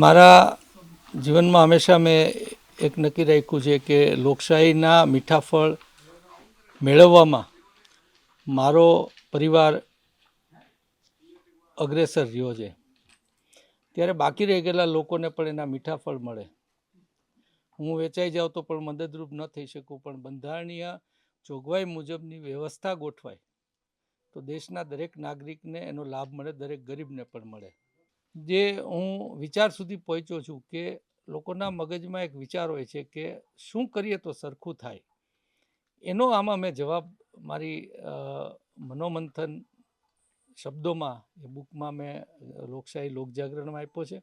મારા જીવનમાં હંમેશા મેં એક નક્કી રાખ્યું છે કે લોકશાહીના મીઠા ફળ મેળવવામાં મારો પરિવાર અગ્રેસર રહ્યો છે, ત્યારે બાકી રહી ગયેલા લોકોને પણ એના મીઠા ફળ મળે. હું વેચાઈ જાઉં તો પણ મદદરૂપ ન થઈ શકું, પણ બંધારણીય જોગવાઈ મુજબની વ્યવસ્થા ગોઠવાય તો દેશના દરેક નાગરિકને એનો લાભ મળે, દરેક ગરીબને પણ મળે. જે હું વિચાર સુધી પહોંચ્યો છું કે લોકોના મગજમાં એક વિચાર હોય છે કે શું કરીએ તો સરખું થાય, એનો આમાં મેં જવાબ મારી મનોમંથન શબ્દોમાં એ બુકમાં મેં લોકશાહી લોકજાગરણમાં આપ્યો છે.